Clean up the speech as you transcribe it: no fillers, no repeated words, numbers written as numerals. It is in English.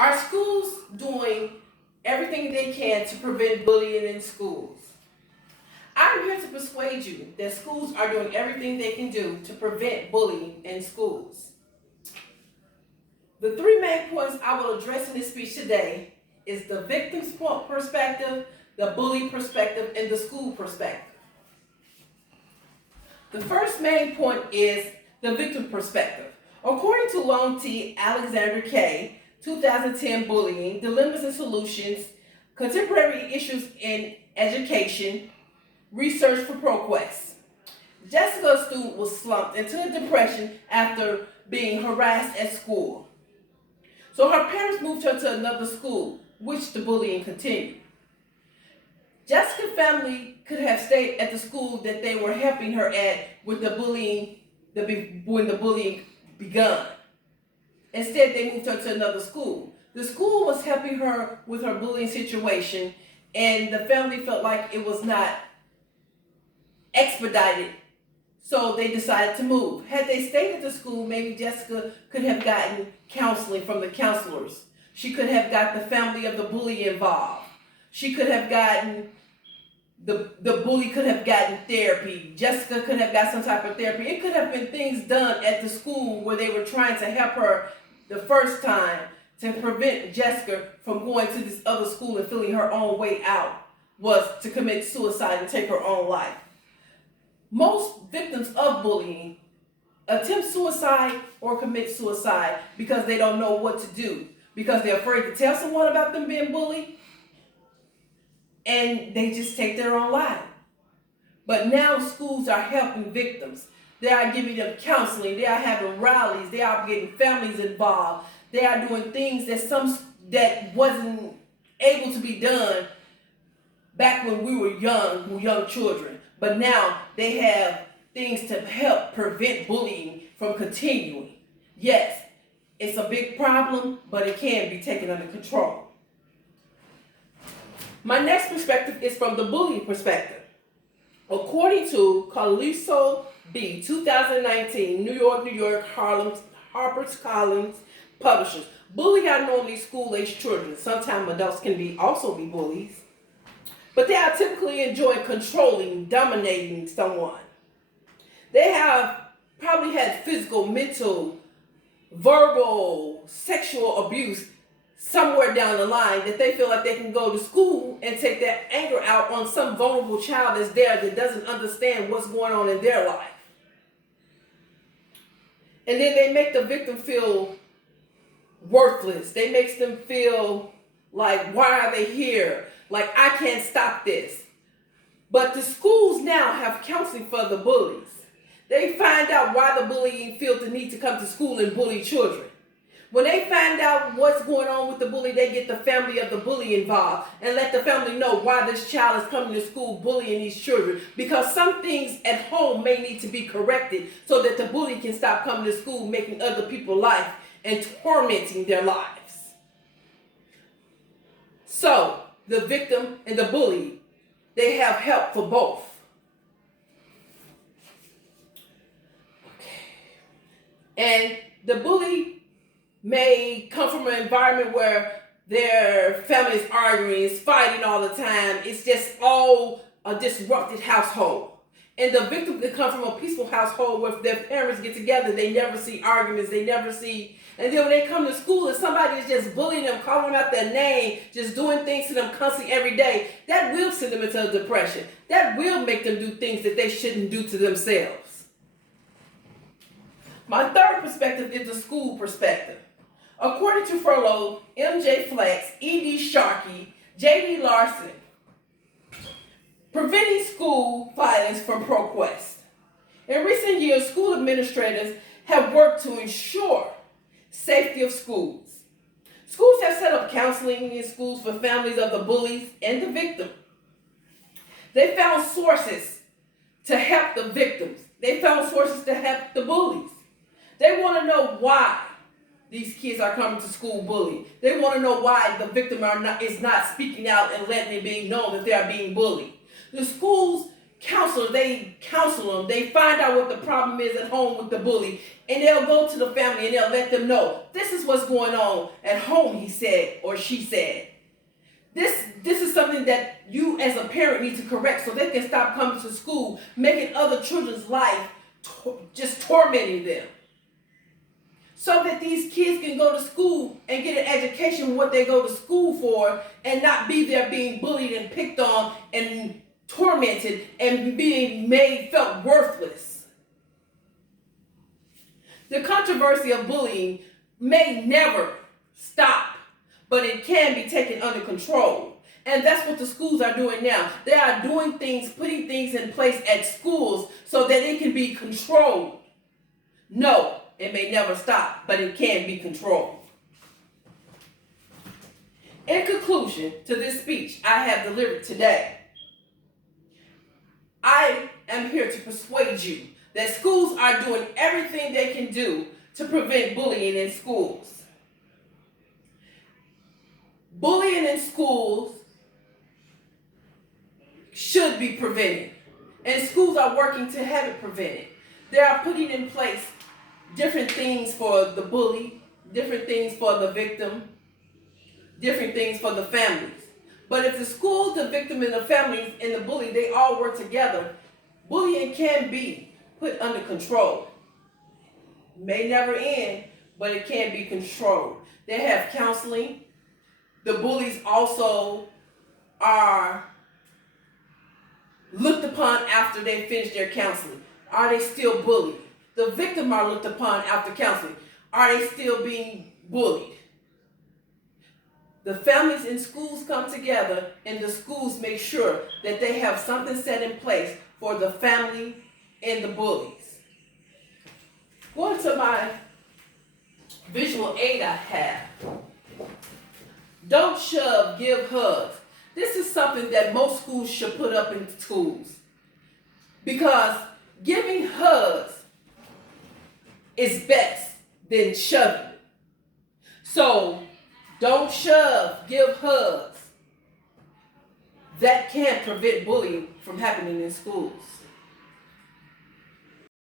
Are schools doing everything they can to prevent bullying in schools? I'm here to persuade you that schools are doing everything they can do to prevent bullying in schools. The three main points I will address in this speech today is the victim's perspective, the bully perspective, and the school perspective. The first main point is the victim perspective. According to Long T. Alexander K., 2010 Bullying, Dilemmas and Solutions, Contemporary Issues in Education, Research for ProQuest. Jessica, a student, was slumped into a depression after being harassed at school. So her parents moved her to another school, which the bullying continued. Jessica's family could have stayed at the school that they were helping her at with the bullying, when the bullying begun. Instead, they moved her to another school. The school was helping her with her bullying situation, and the family felt like it was not expedited, so they decided to move. Had they stayed at the school, maybe Jessica could have gotten counseling from the counselors. She could have got the family of the bully involved. She could have gotten the bully could have gotten therapy. Jessica could have got some type of therapy. It could have been things done at the school where they were trying to help her the first time to prevent Jessica from going to this other school and feeling her own way out, was to commit suicide and take her own life. Most victims of bullying attempt suicide or commit suicide because they don't know what to do, because they're afraid to tell someone about them being bullied, and they just take their own life. But now schools are helping victims. They are giving them counseling. They are having rallies. They are getting families involved. They are doing things that wasn't able to be done back when we were young children. But now they have things to help prevent bullying from continuing. Yes, it's a big problem, but it can be taken under control. My next perspective is from the bullying perspective. According to Carliso B., 2019, New York, HarperCollins Publishers. Bullies are normally school-aged children. Sometimes adults can also be bullies. But they are typically enjoying controlling, dominating someone. They have probably had physical, mental, verbal, sexual abuse somewhere down the line that they feel like they can go to school and take that anger out on some vulnerable child that's there that doesn't understand what's going on in their life. And then they make the victim feel worthless. They make them feel like, why are they here? Like, I can't stop this. But the schools now have counseling for the bullies. They find out why the bullying feels the need to come to school and bully children. When they find out what's going on with the bully, they get the family of the bully involved and let the family know why this child is coming to school bullying these children. Because some things at home may need to be corrected so that the bully can stop coming to school, making other people's life and tormenting their lives. So, the victim and the bully, they have help for both. Okay. And the bully may come from an environment where their family is arguing, is fighting all the time. It's just all a disrupted household. And the victim can come from a peaceful household where if their parents get together, they never see arguments, they never see. And then when they come to school and somebody is just bullying them, calling them out their name, just doing things to them constantly every day, that will send them into a depression. That will make them do things that they shouldn't do to themselves. My third perspective is the school perspective. According to Furlow, M.J. Flex, E.D. Sharkey, J.D. Larson, preventing school violence from ProQuest. In recent years, school administrators have worked to ensure safety of schools. Schools have set up counseling in schools for families of the bullies and the victim. They found sources to help the victims. They found sources to help the bullies. They want to know why these kids are coming to school bullied. They want to know why the victim is not speaking out and letting it be known that they are being bullied. The schools counselors, they counsel them. They find out what the problem is at home with the bully, and they'll go to the family and they'll let them know, this is what's going on at home, he said or she said. This is something that you as a parent need to correct so they can stop coming to school, making other children's life just tormenting them. So that these kids can go to school and get an education what they go to school for, and not be there being bullied and picked on and tormented and being felt worthless. The controversy of bullying may never stop, but it can be taken under control. And that's what the schools are doing now. They are doing things, putting things in place at schools so that it can be controlled. No, it may never stop, but it can be controlled. In conclusion to this speech I have delivered today, I am here to persuade you that schools are doing everything they can do to prevent bullying in schools. Bullying in schools should be prevented, and schools are working to have it prevented. They are putting in place different things for the bully, different things for the victim, different things for the families. But if the school, the victim, and the families and the bully, they all work together, bullying can be put under control. May never end, but it can be controlled. They have counseling. The bullies also are looked upon after they finish their counseling. Are they still bullied? The victim are looked upon after counseling. Are they still being bullied? The families in schools come together, and the schools make sure that they have something set in place for the family and the bullies. Going to my visual aid I have. Don't shove, give hugs. This is something that most schools should put up in schools, because giving hugs is best than shoving. So don't shove, give hugs. That can prevent bullying from happening in schools.